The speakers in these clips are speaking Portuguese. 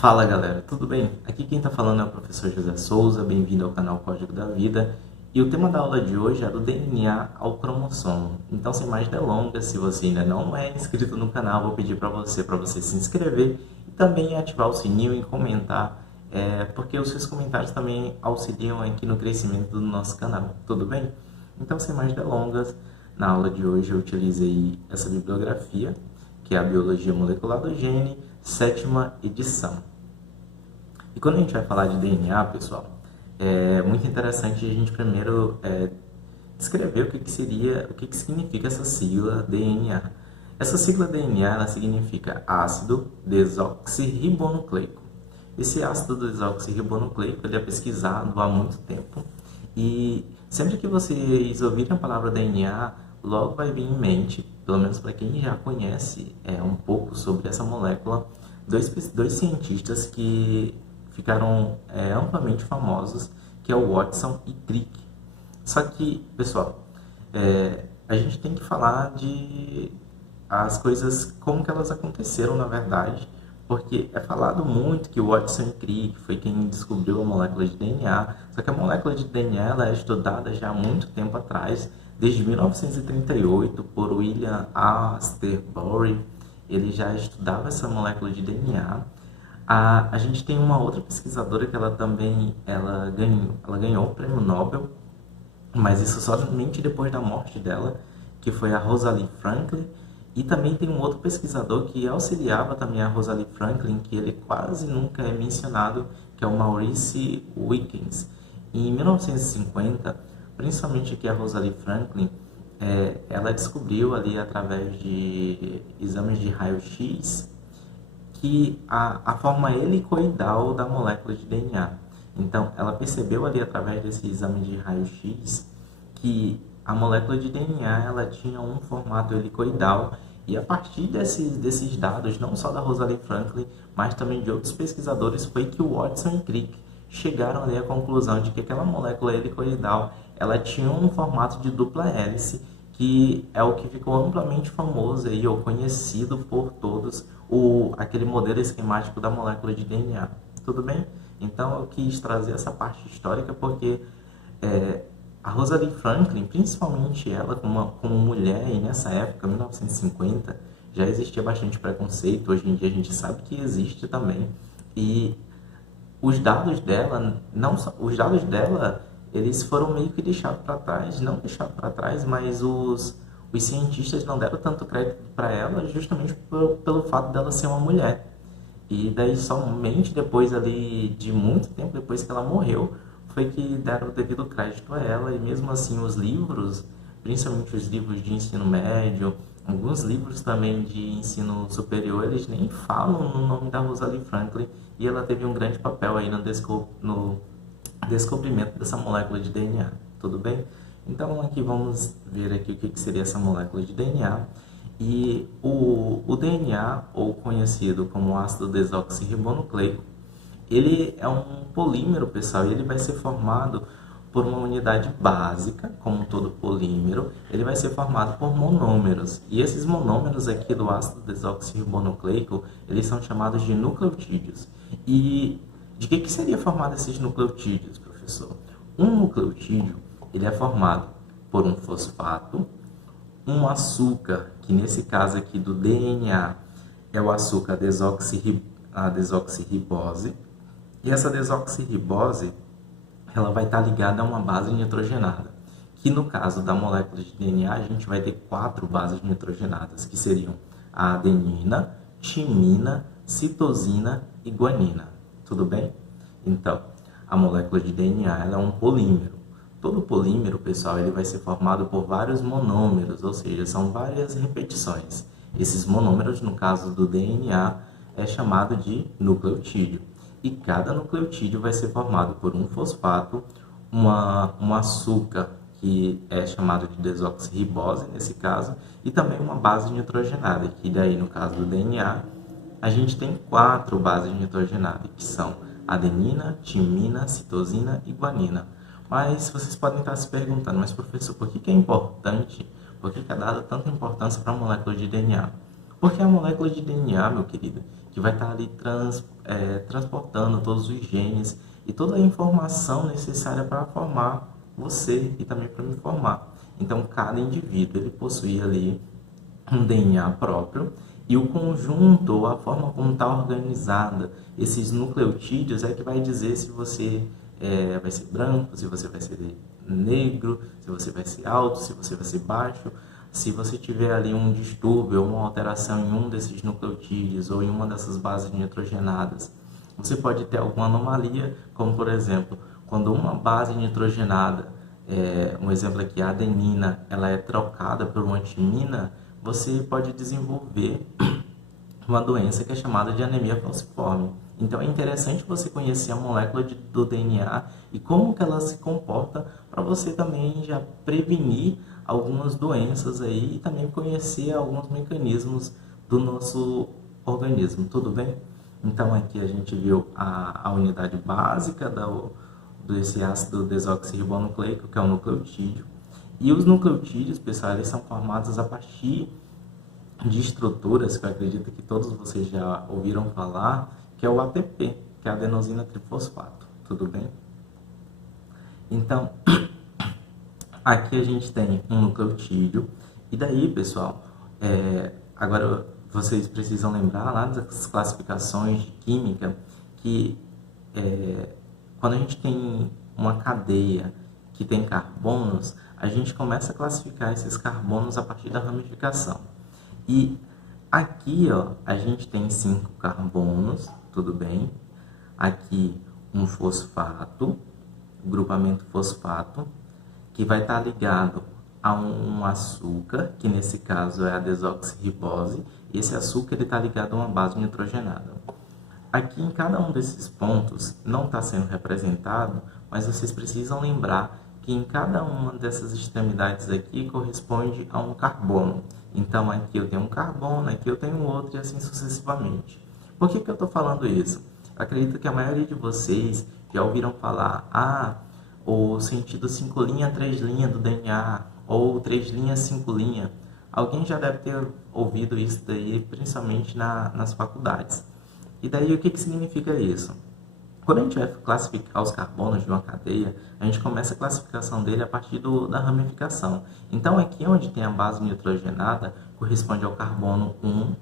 Fala galera, tudo bem? Aqui quem está falando é o professor José Souza, bem-vindo ao canal Código da Vida. E o tema da aula de hoje é do DNA ao cromossomo. Então, sem mais delongas, se você ainda não é inscrito no canal, vou pedir para você se inscrever e também ativar o sininho e comentar, porque os seus comentários também auxiliam aqui no crescimento do nosso canal, tudo bem? Então, sem mais delongas, na aula de hoje eu utilizei essa bibliografia, que é a Biologia Molecular do Gene, 7ª edição. E quando a gente vai falar de DNA, pessoal, é muito interessante a gente primeiro descrever o que significa essa sigla DNA. Essa sigla DNA ela significa ácido desoxirribonucleico. Esse ácido desoxirribonucleico ele é pesquisado há muito tempo e sempre que vocês ouvirem a palavra DNA, logo vai vir em mente, pelo menos para quem já conhece um pouco sobre essa molécula, dois cientistas que ficaram amplamente famosos, que é o Watson e Crick. Só que, pessoal, a gente tem que falar de as coisas como que elas aconteceram na verdade, porque é falado muito que o Watson e Crick foi quem descobriu a molécula de DNA, só que a molécula de DNA ela é estudada já há muito tempo atrás, desde 1938, por William Astbury. Ele já estudava essa molécula de DNA. A gente tem uma outra pesquisadora que ela ganhou o prêmio Nobel, mas isso somente depois da morte dela, que foi a Rosalind Franklin. E também tem um outro pesquisador que auxiliava também a Rosalind Franklin, que ele quase nunca é mencionado, que é o Maurice Wilkins. Em 1950, principalmente aqui a Rosalind Franklin, ela descobriu ali através de exames de raio-x que a forma helicoidal da molécula de DNA. Então, ela percebeu ali através desse exame de raio-x que a molécula de DNA ela tinha um formato helicoidal e a partir desses dados, não só da Rosalind Franklin, mas também de outros pesquisadores, foi que o Watson e Crick chegaram ali à conclusão de que aquela molécula helicoidal ela tinha um formato de dupla hélice, que é o que ficou amplamente famoso aí, ou conhecido por todos, aquele modelo esquemático da molécula de DNA. Tudo bem? Então eu quis trazer essa parte histórica porque a Rosalind Franklin, principalmente ela como mulher, e nessa época, 1950, já existia bastante preconceito, hoje em dia a gente sabe que existe também, e os dados dela, eles foram meio que deixados para trás, não deixados para trás, mas os cientistas não deram tanto crédito para ela justamente pelo fato dela ser uma mulher. E daí somente depois ali, de muito tempo depois que ela morreu, foi que deram o devido crédito a ela, e mesmo assim os livros, principalmente os livros de ensino médio, alguns livros também de ensino superior, eles nem falam no nome da Rosalind Franklin, e ela teve um grande papel aí no descobrimento dessa molécula de DNA, tudo bem? Então aqui vamos ver aqui o que seria essa molécula de DNA. E o DNA, ou conhecido como ácido desoxirribonucleico, ele é um polímero, pessoal, e ele vai ser formado por uma unidade básica, como todo polímero, ele vai ser formado por monômeros. E esses monômeros aqui do ácido desoxirribonucleico, eles são chamados de nucleotídeos. E de que seria formado esses nucleotídeos, professor? Um nucleotídeo, ele é formado por um fosfato, um açúcar, que nesse caso aqui do DNA é o açúcar a desoxirribose, e essa desoxirribose ela vai estar ligada a uma base nitrogenada, que no caso da molécula de DNA a gente vai ter 4 bases nitrogenadas, que seriam a adenina, timina, citosina e guanina. Tudo bem? Então, a molécula de DNA ela é um polímero. Todo polímero, pessoal, ele vai ser formado por vários monômeros, ou seja, são várias repetições. Esses monômeros, no caso do DNA, é chamado de nucleotídeo. E cada nucleotídeo vai ser formado por um fosfato, um açúcar, que é chamado de desoxirribose, nesse caso, e também uma base nitrogenada, que daí, no caso do DNA, a gente tem 4 bases nitrogenadas, que são adenina, timina, citosina e guanina. Mas vocês podem estar se perguntando, mas professor, por que é importante, por que é dada tanta importância para a molécula de DNA? Porque é a molécula de DNA, meu querido, que vai estar ali transportando todos os genes e toda a informação necessária para formar você e também para me formar. Então, cada indivíduo ele possui ali um DNA próprio e o conjunto, ou a forma como está organizada esses nucleotídeos é que vai dizer se você vai ser branco, se você vai ser negro, se você vai ser alto, se você vai ser baixo. Se você tiver ali um distúrbio ou uma alteração em um desses nucleotídeos ou em uma dessas bases nitrogenadas, você pode ter alguma anomalia, como por exemplo, quando uma base nitrogenada, um exemplo aqui, a adenina, ela é trocada por uma timina, você pode desenvolver uma doença que é chamada de anemia falciforme. Então é interessante você conhecer a molécula do DNA e como que ela se comporta para você também já prevenir algumas doenças aí e também conhecer alguns mecanismos do nosso organismo, tudo bem? Então aqui a gente viu a unidade básica desse ácido desoxirribonucleico, que é o nucleotídeo. E os nucleotídeos, pessoal, eles são formados a partir de estruturas que eu acredito que todos vocês já ouviram falar, que é o ATP, que é a adenosina trifosfato, tudo bem? Então, aqui a gente tem um nucleotídeo, e daí, pessoal, agora vocês precisam lembrar lá das classificações de química, que quando a gente tem uma cadeia que tem carbonos, a gente começa a classificar esses carbonos a partir da ramificação. E aqui, ó, a gente tem 5 carbonos, tudo bem? Aqui um fosfato, grupamento fosfato, que vai estar ligado a um açúcar, que nesse caso é a desoxirribose, e esse açúcar está ligado a uma base nitrogenada. Aqui em cada um desses pontos não está sendo representado, mas vocês precisam lembrar que em cada uma dessas extremidades aqui corresponde a um carbono. Então aqui eu tenho um carbono, aqui eu tenho outro e assim sucessivamente. Por que eu estou falando isso? Eu acredito que a maioria de vocês já ouviram falar o sentido 5' 3' do DNA ou 3' 5'. Alguém já deve ter ouvido isso daí, principalmente nas faculdades. E daí o que significa isso? Quando a gente vai classificar os carbonos de uma cadeia, a gente começa a classificação dele a partir da ramificação. Então aqui onde tem a base nitrogenada, corresponde ao carbono 1,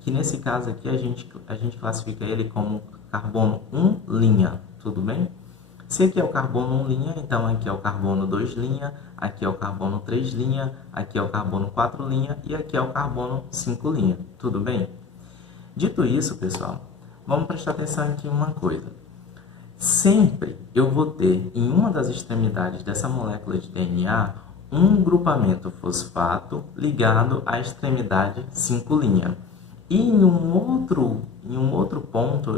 que nesse caso aqui a gente classifica ele como carbono 1', tudo bem? Se aqui é o carbono 1', então aqui é o carbono 2', aqui é o carbono 3', aqui é o carbono 4' e aqui é o carbono 5', tudo bem? Dito isso, pessoal, vamos prestar atenção aqui em uma coisa. Sempre eu vou ter em uma das extremidades dessa molécula de DNA um grupamento fosfato ligado à extremidade 5'. E em um outro ponto,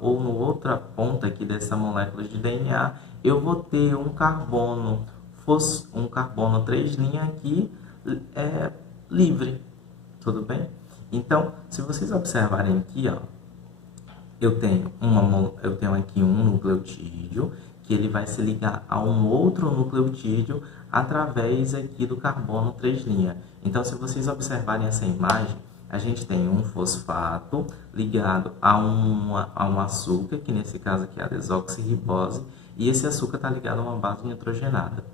ou no outra ponta aqui dessa molécula de DNA, eu vou ter um carbono 3' aqui livre, tudo bem? Então, se vocês observarem aqui, ó, eu tenho aqui um nucleotídeo que ele vai se ligar a um outro nucleotídeo através aqui do carbono 3'. Então, se vocês observarem essa imagem, a gente tem um fosfato ligado a um açúcar, que nesse caso aqui é a desoxirribose, e esse açúcar está ligado a uma base nitrogenada.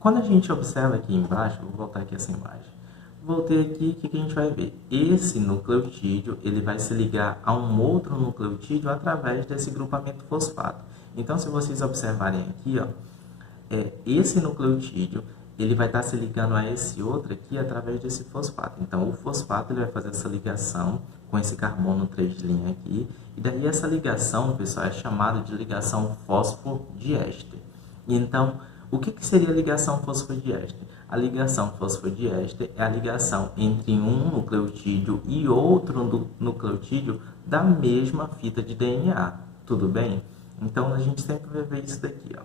Quando a gente observa aqui embaixo, vou voltar aqui essa imagem, voltei aqui, o que a gente vai ver? Esse nucleotídeo ele vai se ligar a um outro nucleotídeo através desse grupamento fosfato. Então, se vocês observarem aqui, ó, esse nucleotídeo ele vai estar se ligando a esse outro aqui através desse fosfato. Então, o fosfato ele vai fazer essa ligação com esse carbono 3' aqui. E daí essa ligação, pessoal, é chamada de ligação fosfodiéster. Então, o que seria a ligação fosfodiéster? A ligação fosfodiéster é a ligação entre um nucleotídeo e outro nucleotídeo da mesma fita de DNA. Tudo bem? Então, a gente sempre vai ver isso daqui, ó.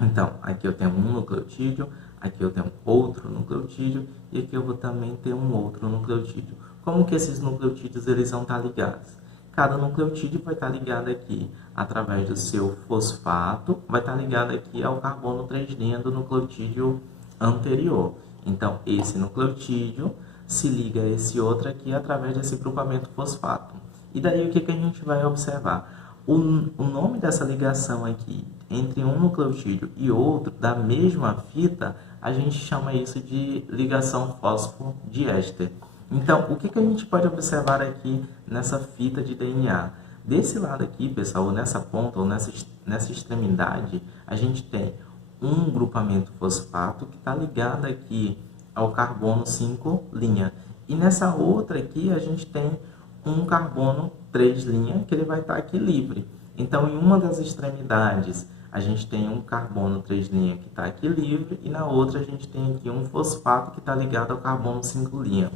Então, aqui eu tenho um nucleotídeo, aqui eu tenho outro nucleotídeo e aqui eu vou também ter um outro nucleotídeo. Como que esses nucleotídeos eles vão estar ligados? Cada nucleotídeo vai estar ligado aqui através do seu fosfato, vai estar ligado aqui ao carbono 3' do nucleotídeo anterior. Então, esse nucleotídeo se liga a esse outro aqui através desse grupamento fosfato. E daí o que a gente vai observar? O nome dessa ligação aqui entre um nucleotídeo e outro da mesma fita, a gente chama isso de ligação fosfodiéster. Então, o que a gente pode observar aqui nessa fita de DNA? Desse lado aqui, pessoal, ou nessa ponta, ou nessa extremidade, a gente tem um grupamento fosfato que está ligado aqui ao carbono 5'. E nessa outra aqui, a gente tem um carbono 3', que ele vai estar aqui livre. Então, em uma das extremidades, a gente tem um carbono 3' que está aqui livre, e na outra a gente tem aqui um fosfato que está ligado ao carbono 5'.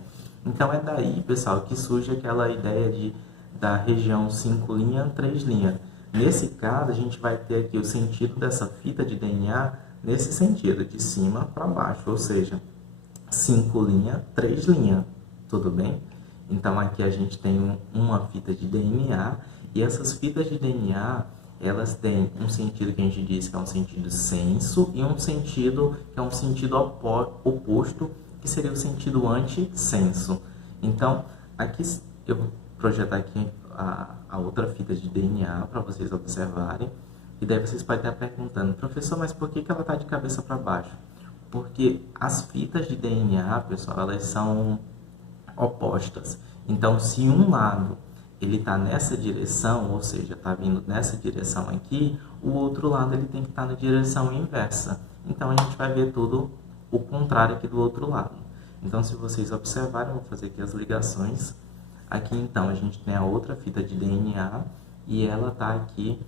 Então, é daí, pessoal, que surge aquela ideia da região 5', 3'. Nesse caso, a gente vai ter aqui o sentido dessa fita de DNA nesse sentido, de cima para baixo, ou seja, 5', 3'. Tudo bem? Então, aqui a gente tem uma fita de DNA, e essas fitas de DNA, elas têm um sentido que a gente diz que é um sentido senso, e um sentido que é um sentido oposto, que seria o sentido antissenso. Então, aqui eu vou projetar aqui a outra fita de DNA para vocês observarem. E daí vocês podem estar perguntando, professor, mas por que ela está de cabeça para baixo? Porque as fitas de DNA, pessoal, elas são opostas. Então, se um lado ele está nessa direção, ou seja, está vindo nessa direção aqui, o outro lado ele tem que estar na direção inversa. Então, a gente vai ver tudo o contrário aqui do outro lado. Então, se vocês observarem, eu vou fazer aqui as ligações. Aqui, então, a gente tem a outra fita de DNA e ela está aqui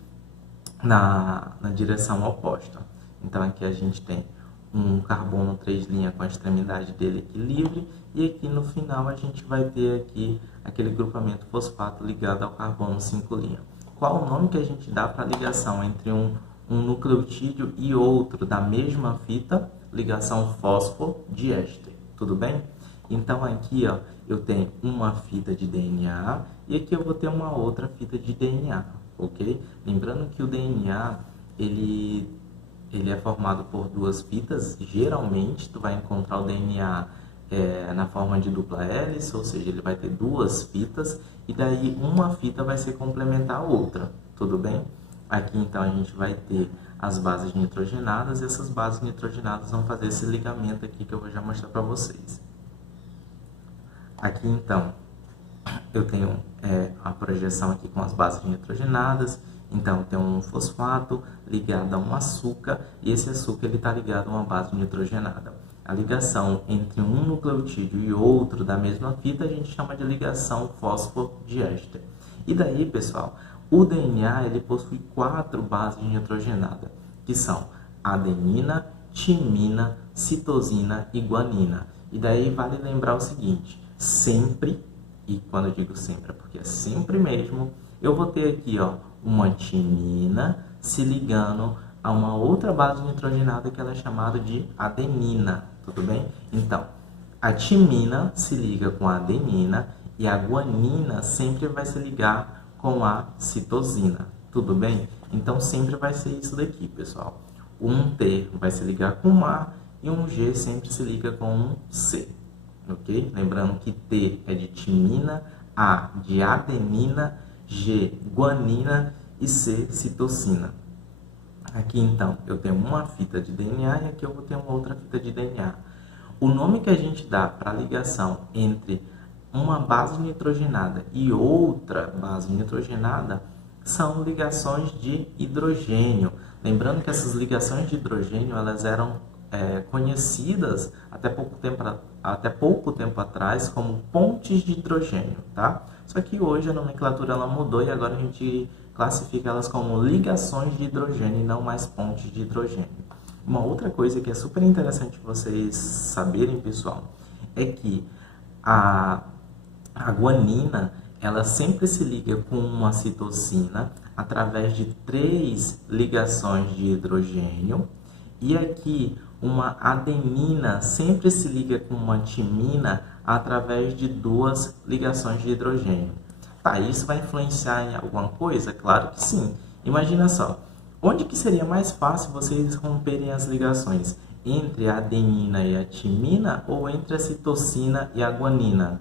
na direção oposta. Então, aqui a gente tem um carbono 3' com a extremidade dele aqui livre, e aqui no final a gente vai ter aqui aquele grupamento fosfato ligado ao carbono 5'. Qual o nome que a gente dá para a ligação entre um nucleotídeo e outro da mesma fita? Ligação fosfodiéster. Tudo bem? Então aqui, ó, eu tenho uma fita de DNA e aqui eu vou ter uma outra fita de DNA, ok? Lembrando que o DNA, ele é formado por duas fitas. Geralmente, tu vai encontrar o DNA na forma de dupla hélice, ou seja, ele vai ter duas fitas, e daí uma fita vai ser complementar a outra, tudo bem? Aqui, então, a gente vai ter as bases nitrogenadas, e essas bases nitrogenadas vão fazer esse ligamento aqui que eu vou já mostrar para vocês. Aqui, então, eu tenho a projeção aqui com as bases nitrogenadas. Então, tem um fosfato ligado a um açúcar, e esse açúcar está ligado a uma base nitrogenada. A ligação entre um nucleotídeo e outro da mesma fita a gente chama de ligação fosfodiéster. E daí, pessoal, o DNA ele possui 4 bases nitrogenadas, que são adenina, timina, citosina e guanina. E daí vale lembrar o seguinte, sempre, e quando eu digo sempre é porque é sempre mesmo, eu vou ter aqui, ó, uma timina se ligando a uma outra base nitrogenada que ela é chamada de adenina, tudo bem? Então, a timina se liga com a adenina e a guanina sempre vai se ligar com a citosina, tudo bem? Então, sempre vai ser isso daqui, pessoal. Um T vai se ligar com um A e um G sempre se liga com um C, ok? Lembrando que T é de timina, A de adenina, G, guanina e C, citosina. Aqui, então, eu tenho uma fita de DNA e aqui eu vou ter uma outra fita de DNA. O nome que a gente dá para a ligação entre uma base nitrogenada e outra base nitrogenada são ligações de hidrogênio. Lembrando que essas ligações de hidrogênio elas eram conhecidas até pouco tempo atrás como pontes de hidrogênio, tá? Só que hoje a nomenclatura ela mudou e agora a gente classifica elas como ligações de hidrogênio e não mais pontes de hidrogênio. Uma outra coisa que é super interessante vocês saberem, pessoal, é que a guanina ela sempre se liga com uma citosina através de 3 ligações de hidrogênio, e aqui uma adenina sempre se liga com uma timina através de 2 ligações de hidrogênio. Tá, isso vai influenciar em alguma coisa? Claro que sim. Imagina só, onde que seria mais fácil vocês romperem as ligações? Entre a adenina e a timina ou entre a citosina e a guanina?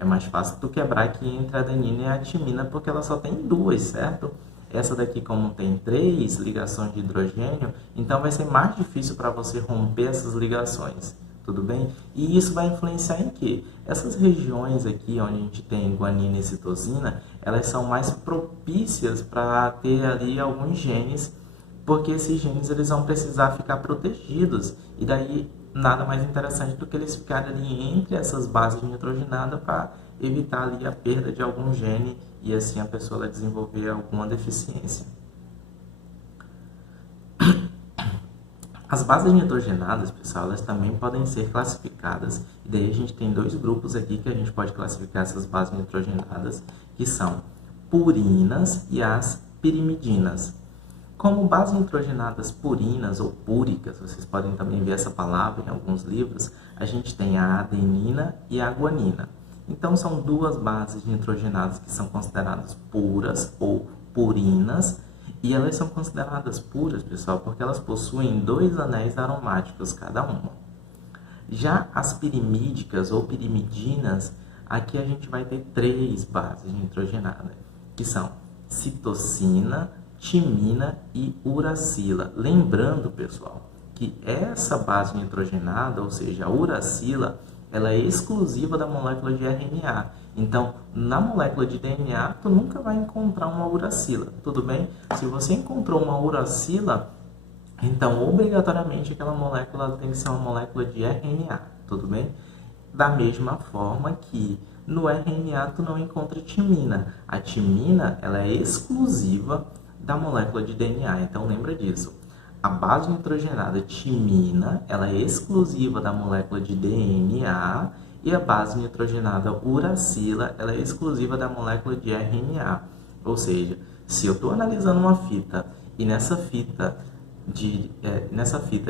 É mais fácil tu quebrar aqui entre a adenina e a timina, porque ela só tem duas, certo? Essa daqui, como tem 3 ligações de hidrogênio, então vai ser mais difícil para você romper essas ligações, tudo bem? E isso vai influenciar em quê? Essas regiões aqui, onde a gente tem guanina e citosina, elas são mais propícias para ter ali alguns genes, porque esses genes eles vão precisar ficar protegidos, e daí nada mais interessante do que eles ficarem ali entre essas bases nitrogenadas para evitar ali a perda de algum gene e assim a pessoa vai desenvolver alguma deficiência. As bases nitrogenadas, pessoal, elas também podem ser classificadas, e daí a gente tem dois grupos aqui que a gente pode classificar essas bases nitrogenadas, que são purinas e as pirimidinas. Como bases nitrogenadas purinas ou púricas, vocês podem também ver essa palavra em alguns livros, a gente tem a adenina e a guanina. Então, são duas bases nitrogenadas que são consideradas puras ou purinas, e elas são consideradas puras, pessoal, porque elas possuem 2 anéis aromáticos cada uma. Já as pirimídicas ou pirimidinas, aqui a gente vai ter 3 bases nitrogenadas, que são citosina, timina e uracila. Lembrando, pessoal, que essa base nitrogenada, ou seja, a uracila, ela é exclusiva da molécula de RNA. Então, na molécula de DNA, tu nunca vai encontrar uma uracila, tudo bem? Se você encontrou uma uracila, então obrigatoriamente aquela molécula tem que ser uma molécula de RNA, tudo bem? Da mesma forma que no RNA tu não encontra timina. A timina, ela é exclusiva da molécula de DNA, então lembra disso. A base nitrogenada timina, ela é exclusiva da molécula de DNA, e a base nitrogenada uracila, ela é exclusiva da molécula de RNA. Ou seja, se eu estou analisando uma fita e nessa fita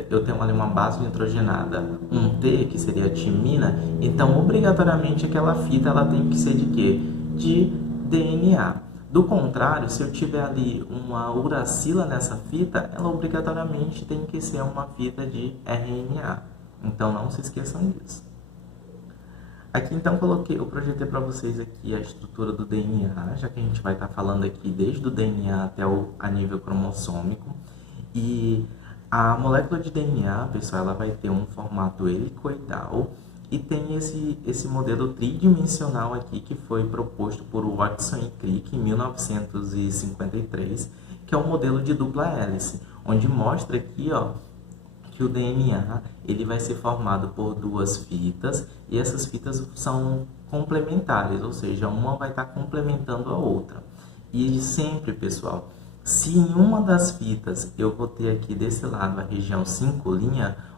eu tenho ali uma base nitrogenada, um T, que seria a timina, então obrigatoriamente aquela fita ela tem que ser de quê? De DNA. Do contrário, se eu tiver ali uma uracila nessa fita, ela obrigatoriamente tem que ser uma fita de RNA. Então não se esqueçam disso. Aqui então eu projetei para vocês aqui a estrutura do DNA, já que a gente vai estar falando aqui desde o DNA até a nível cromossômico. E a molécula de DNA, pessoal, ela vai ter um formato helicoidal e tem esse modelo tridimensional aqui que foi proposto por Watson e Crick em 1953, que é o modelo de dupla hélice, onde mostra aqui, ó, que o DNA ele vai ser formado por 2 fitas e essas fitas são complementares, ou seja, uma vai estar complementando a outra. E sempre, pessoal, se em uma das fitas eu vou ter aqui desse lado a região 5'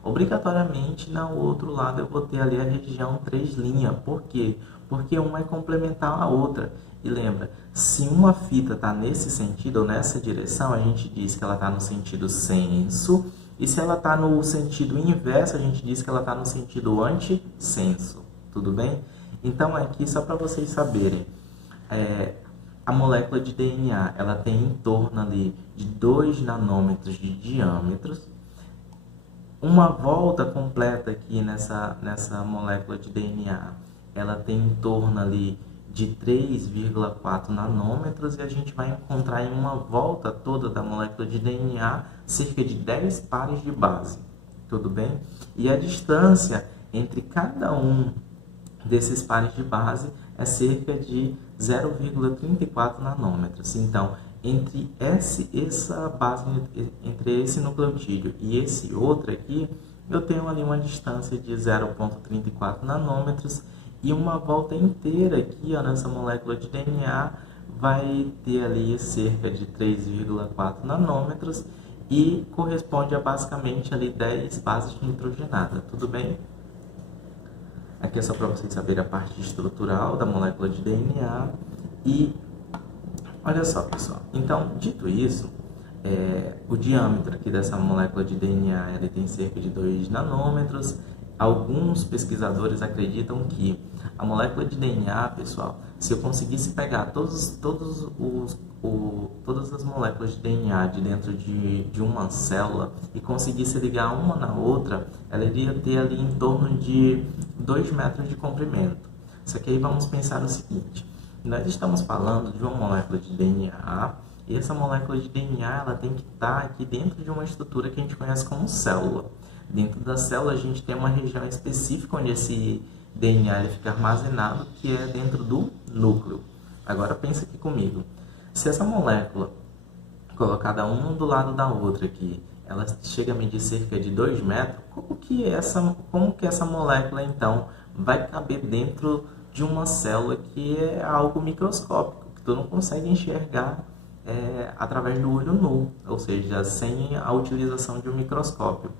obrigatoriamente no outro lado eu vou ter ali a região 3'. Por quê? Porque uma é complementar a outra. E lembra, se uma fita está nesse sentido ou nessa direção, a gente diz que ela está no sentido senso, e se ela está no sentido inverso, a gente diz que ela está no sentido antissenso. Tudo bem? Então aqui, só para vocês saberem, a molécula de DNA, ela tem em torno ali de 2 nanômetros de diâmetro. Uma volta completa aqui nessa molécula de DNA, ela tem em torno ali de 3,4 nanômetros, e a gente vai encontrar em uma volta toda da molécula de DNA cerca de 10 pares de base. Tudo bem? E a distância entre cada um desses pares de base é cerca de 0,34 nanômetros. Então, entre essa base, entre esse nucleotídeo e esse outro aqui, eu tenho ali uma distância de 0,34 nanômetros, e uma volta inteira aqui, ó, nessa molécula de DNA vai ter ali cerca de 3,4 nanômetros e corresponde a basicamente ali 10 bases nitrogenadas. Tudo bem? Aqui é só para vocês saberem a parte estrutural da molécula de DNA. E olha só, pessoal. Então, dito isso, o diâmetro aqui dessa molécula de DNA ele tem cerca de 2 nanômetros. Alguns pesquisadores acreditam que a molécula de DNA, pessoal, se eu conseguisse pegar todas as moléculas de DNA de dentro de uma célula e conseguisse ligar uma na outra, ela iria ter ali em torno de 2 metros de comprimento. Só que aí vamos pensar no seguinte, nós estamos falando de uma molécula de DNA, e essa molécula de DNA ela tem que estar aqui dentro de uma estrutura que a gente conhece como célula. Dentro da célula a gente tem uma região específica onde esse DNA ele fica armazenado, que é dentro do núcleo. Agora pensa aqui comigo, se essa molécula colocada uma do lado da outra aqui, ela chega a medir cerca de 2 metros, como que essa molécula então vai caber dentro de uma célula que é algo microscópico, que tu não consegue enxergar através do olho nu, ou seja, sem a utilização de um microscópio.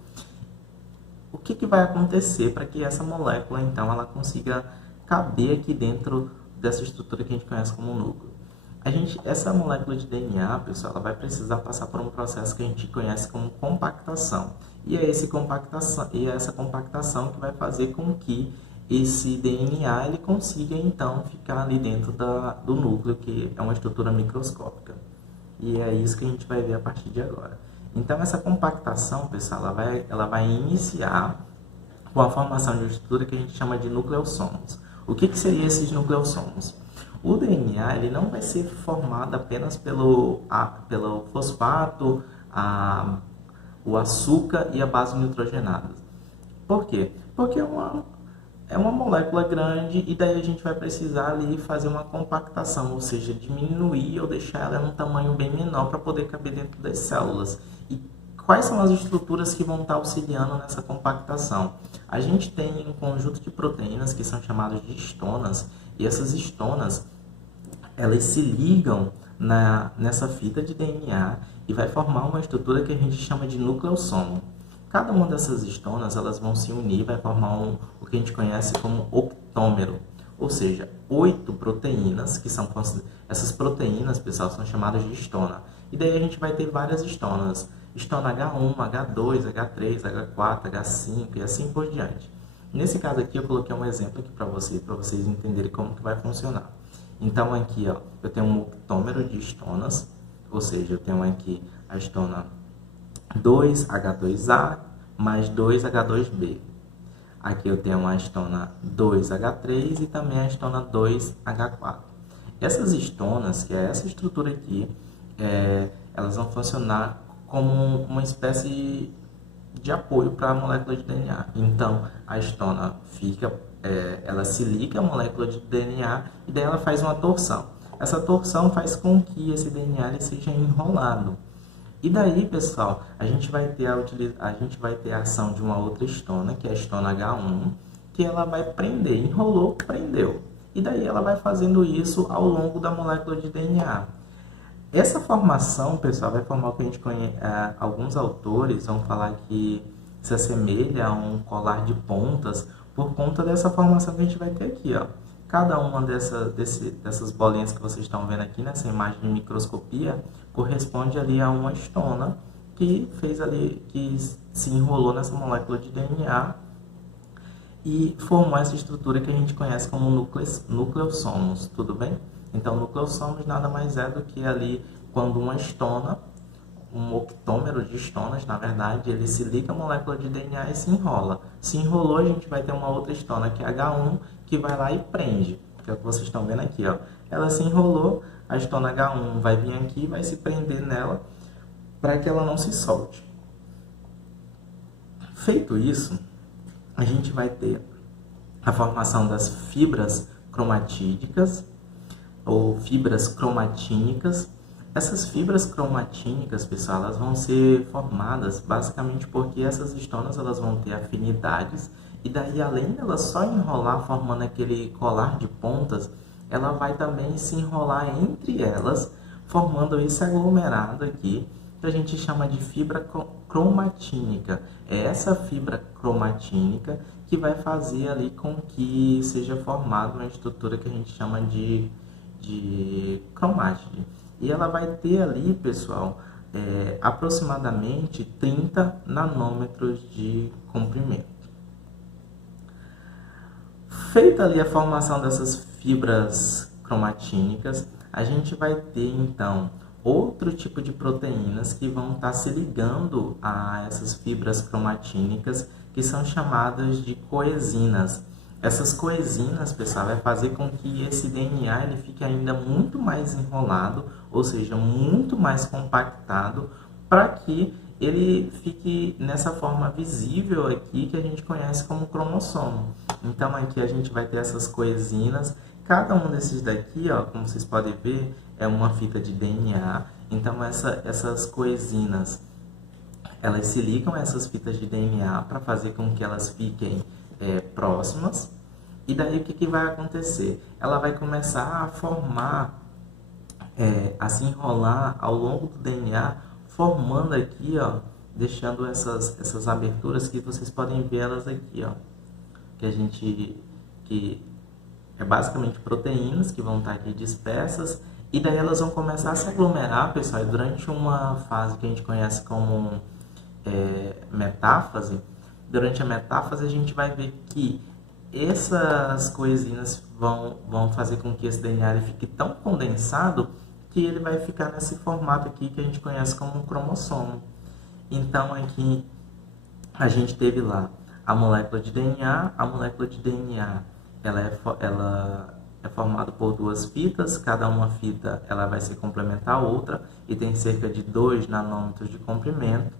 O que vai acontecer para que essa molécula então ela consiga caber aqui dentro dessa estrutura que a gente conhece como núcleo? Essa molécula de DNA, pessoal, ela vai precisar passar por um processo que a gente conhece como compactação. E é essa compactação que vai fazer com que esse DNA ele consiga, então, ficar ali dentro do núcleo, que é uma estrutura microscópica. E é isso que a gente vai ver a partir de agora. Então, essa compactação, pessoal, ela vai iniciar com a formação de uma estrutura que a gente chama de nucleossomos. O que seriam esses nucleossomos? O DNA ele não vai ser formado apenas pelo fosfato, o açúcar e a base nitrogenada. Por quê? Porque é uma molécula grande e daí a gente vai precisar ali fazer uma compactação, ou seja, diminuir ou deixar ela em um tamanho bem menor para poder caber dentro das células. E quais são as estruturas que vão estar auxiliando nessa compactação? A gente tem um conjunto de proteínas que são chamadas de histonas, e essas histonas elas se ligam nessa fita de DNA e vai formar uma estrutura que a gente chama de nucleossomo. Cada uma dessas histonas elas vão se unir e vai formar o que a gente conhece como octômero, ou seja, 8 proteínas, que são essas proteínas, pessoal, são chamadas de histona. E daí a gente vai ter várias histonas, histona H1, H2, H3, H4, H5 e assim por diante. Nesse caso aqui eu coloquei um exemplo aqui para vocês entenderem como que vai funcionar. Então aqui ó, eu tenho um octômero de histonas, ou seja, eu tenho aqui a histona 2H2A mais 2H2B. Aqui eu tenho a histona 2H3 e também a histona 2H4. Essas histonas, que é essa estrutura aqui, elas vão funcionar como uma espécie de apoio para a molécula de DNA. Então, a histona ela se liga à molécula de DNA e daí ela faz uma torção. Essa torção faz com que esse DNA ele seja enrolado. E daí, pessoal, a gente vai ter a ação de uma outra histona, que é a histona H1, que ela vai prender, enrolou, prendeu. E daí ela vai fazendo isso ao longo da molécula de DNA. Essa formação, pessoal, vai formar o que a gente conhece, alguns autores vão falar que se assemelha a um colar de pontas por conta dessa formação que a gente vai ter aqui, ó. Cada uma dessas bolinhas que vocês estão vendo aqui nessa imagem de microscopia corresponde ali a uma histona que se enrolou nessa molécula de DNA e formou essa estrutura que a gente conhece como nucleossomos, tudo bem? Então, nucleossomos nada mais é do que ali quando uma histona, um octômero de histonas, na verdade, ele se liga à molécula de DNA e se enrola. Se enrolou, a gente vai ter uma outra histona, que é H1, que vai lá e prende, que é o que vocês estão vendo aqui, ó. Ela se enrolou, a histona H1 vai vir aqui e vai se prender nela para que ela não se solte. Feito isso, a gente vai ter a formação das fibras cromatídicas ou fibras cromatínicas. Essas fibras cromatínicas, pessoal, elas vão ser formadas basicamente porque essas histonas elas vão ter afinidades e daí, além dela só enrolar formando aquele colar de pontas, ela vai também se enrolar entre elas, formando esse aglomerado aqui, que a gente chama de fibra cromatínica. É essa fibra cromatínica que vai fazer ali com que seja formada uma estrutura que a gente chama de cromátide. E ela vai ter ali, pessoal, aproximadamente 30 nanômetros de comprimento. Feita ali a formação dessas fibras cromatínicas, a gente vai ter, então, outro tipo de proteínas que vão estar se ligando a essas fibras cromatínicas, que são chamadas de coenzinas. Essas coesinas, pessoal, vai fazer com que esse DNA ele fique ainda muito mais enrolado, ou seja, muito mais compactado, para que ele fique nessa forma visível aqui que a gente conhece como cromossomo. Então aqui a gente vai ter essas coesinas, cada um desses daqui, ó, como vocês podem ver, é uma fita de DNA. Então essas coesinas, elas se ligam a essas fitas de DNA para fazer com que elas fiquem próximas. E daí o que vai acontecer? Ela vai começar a formar, a se enrolar ao longo do DNA, formando aqui, ó, deixando essas aberturas que vocês podem ver elas aqui, ó, que é basicamente proteínas que vão estar aqui dispersas, e daí elas vão começar a se aglomerar, pessoal, e durante uma fase que a gente conhece como metáfase. Durante a metáfase a gente vai ver que essas coesinas vão fazer com que esse DNA ele fique tão condensado que ele vai ficar nesse formato aqui que a gente conhece como um cromossomo. Então aqui a gente teve lá a molécula de DNA. A molécula de DNA ela é formada por duas fitas, cada uma fita ela vai se complementar a outra e tem cerca de 2 nanômetros de comprimento.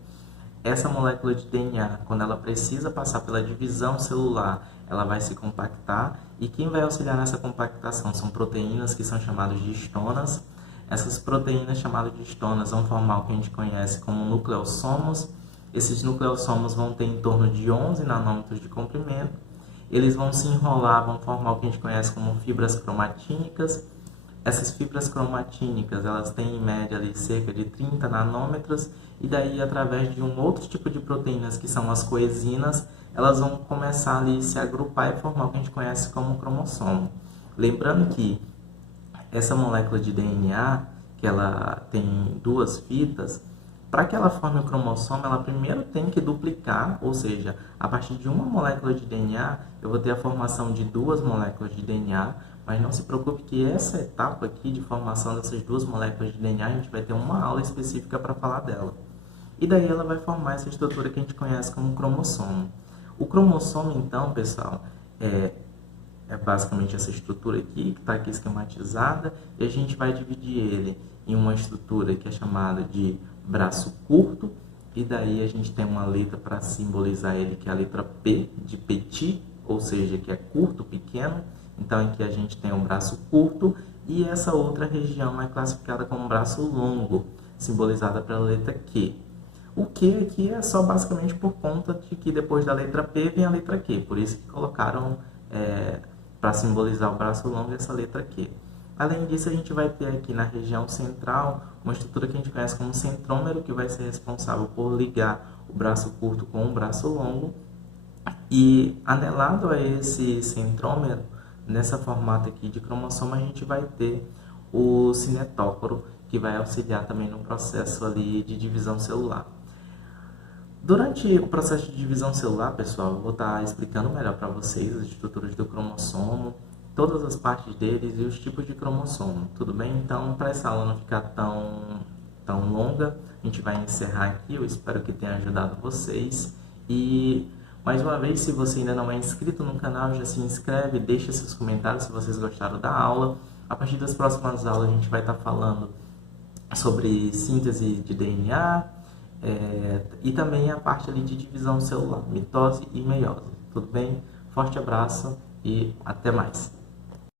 Essa molécula de DNA, quando ela precisa passar pela divisão celular, ela vai se compactar, e quem vai auxiliar nessa compactação são proteínas que são chamadas de histonas. Essas proteínas chamadas de histonas vão formar o que a gente conhece como nucleossomos. Esses nucleossomos vão ter em torno de 11 nanômetros de comprimento. Eles vão se enrolar, vão formar o que a gente conhece como fibras cromatínicas. Essas fibras cromatínicas, elas têm em média ali cerca de 30 nanômetros, e daí através de um outro tipo de proteínas que são as coesinas, elas vão começar ali a se agrupar e formar o que a gente conhece como cromossomo. Lembrando que essa molécula de DNA, que ela tem duas fitas, para que ela forme o cromossomo, ela primeiro tem que duplicar, ou seja, a partir de uma molécula de DNA, eu vou ter a formação de duas moléculas de DNA, mas não se preocupe que essa etapa aqui de formação dessas duas moléculas de DNA, a gente vai ter uma aula específica para falar dela. E daí ela vai formar essa estrutura que a gente conhece como cromossomo. O cromossomo, então, pessoal, é basicamente essa estrutura aqui, que está aqui esquematizada, e a gente vai dividir ele em uma estrutura que é chamada de braço curto, e daí a gente tem uma letra para simbolizar ele, que é a letra P, de petit, ou seja, que é curto, pequeno. Então aqui a gente tem um braço curto, e essa outra região é classificada como braço longo, simbolizada pela letra Q. O Q aqui é só basicamente por conta de que depois da letra P vem a letra Q, por isso que colocaram para simbolizar o braço longo essa letra Q. Além disso, a gente vai ter aqui na região central uma estrutura que a gente conhece como centrômero, que vai ser responsável por ligar o braço curto com o braço longo. E anelado a esse centrômero, nessa formato aqui de cromossomo, a gente vai ter o cinetócoro, que vai auxiliar também no processo ali de divisão celular. Durante o processo de divisão celular, pessoal, eu vou estar explicando melhor para vocês as estruturas do cromossomo, todas as partes deles e os tipos de cromossomo, tudo bem? Então, para essa aula não ficar tão longa, a gente vai encerrar aqui. Eu espero que tenha ajudado vocês. E, mais uma vez, se você ainda não é inscrito no canal, já se inscreve, deixa seus comentários se vocês gostaram da aula. A partir das próximas aulas, a gente vai estar falando sobre síntese de DNA, e também a parte ali de divisão celular, mitose e meiose, tudo bem? Forte abraço e até mais!